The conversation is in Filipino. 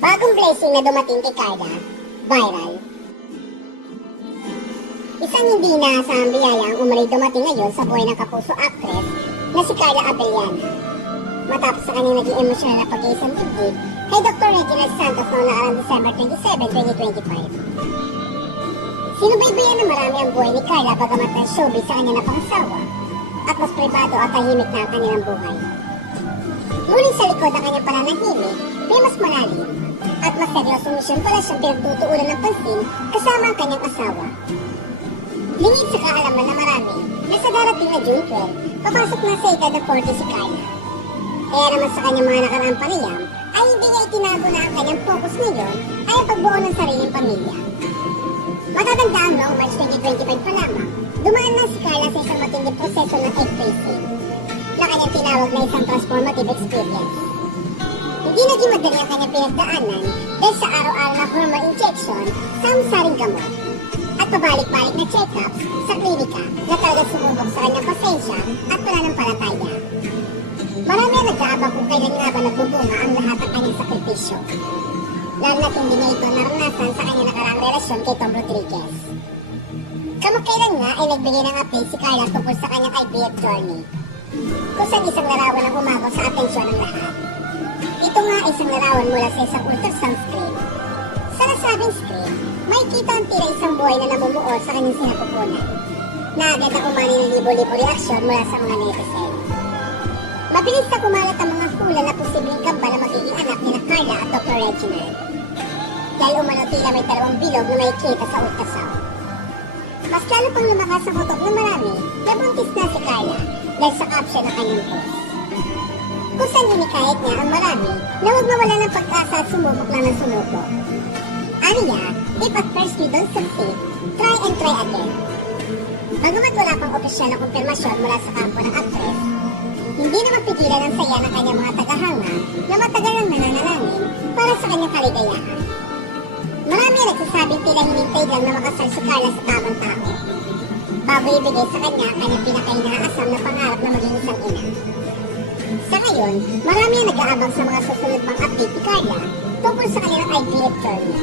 Bagong blessing na dumating kay Carla, viral. Isang hindi inaasahang biyaya ang umano'y dumating ngayon sa buhay ng kapuso actress na si Carla Abellana. Matapos sa kanyang naging emosyonal na pag-iisang tibig kay Dr. Reginald Santos noong nakarang December 27, 2025. Sinubaybayan na marami ang buhay ni Carla bagamat ang showbiz sa kanya napangasawa at mas pribado at tahimik na ang kanilang buhay. Ngunit sa likod ng kanyang pananahimik, may mas malalim at mas seryosong misyon pala siyang pinagtutuunan ng pansin kasama ang kanyang asawa. Lingid sa kaalaman na marami na sa darating na June 12, papasok na sa edad na 40 si Carla. Kaya naman sa kanyang mga nakaraang panayam ay hindi niya itinago na ang kanyang focus ngayon ay ang pagbuo ng sariling pamilya. Matatandaan noong March 2025 pa lamang, dumaan na si Carla sa isang matinding proseso ng egg freezing na kanyang tinawag na isang transformative experience. Hindi naging madali ang kanyang pinagdaanan dahil sa araw-araw na hormone injection sa saring gamot at pabalik-balik na check-ups sa klinika na talagang sumubok sa kanyang pasensya at pananampalataya. Marami ang nag-aabang kung kailan nga ba nagbubunga ang lahat ng kanyang sakripisyo. Lalo na't hindi niya ito naranasan sa kanyang nakaraang relasyon kay Tom Rodriguez. Kamakailan nga ay nagbigay ng update si Carla tungkol sa kanyang IVF journey, kung saan isang larawan ang umabot sa atensyon ng lahat. Ito nga ay isang larawan mula sa isang ultrasound screen. Sa nasabing screen, may kita ang tila isang buhay na namumuo sa kanyang sinapupunan, na agad na umani ng libo-libo reaksyon mula sa mga netizen. Mabilis na kumalat ang mga hula na posibleng kamba na magiging anak ni Carla at Dr. Reginald. Dahil umano tila may dalawang bilog na makikita sa ultrasound. Mas lalo pang lumakas ang utok ng marami na buntis na si Carla dahil sa caption ng kanyang post. Kung saan inikahit niya ang marami na huwag mawala ng pag-asa at sumubok lang ng sumubok. Aniya, if at first you don't succeed, try and try again. Bagamat wala pang opisyal na kumpirmasyon mula sa kampo ng actress, hindi na mapigilan ang saya ng kanyang mga tagahanga na matagal ang nananalangin para sa kanyang kaligayahan. Marami ang nagsasabing tila hinintay lang na makasal si Carla sa tamang tao bago ibigay sa kanya ang kanyang pinakainaasam na pangarap na maging isang ina. Sa ngayon, marami ang nag-aabang sa mga susunod pang update ni Carla tungkol sa kanilang IVF journey.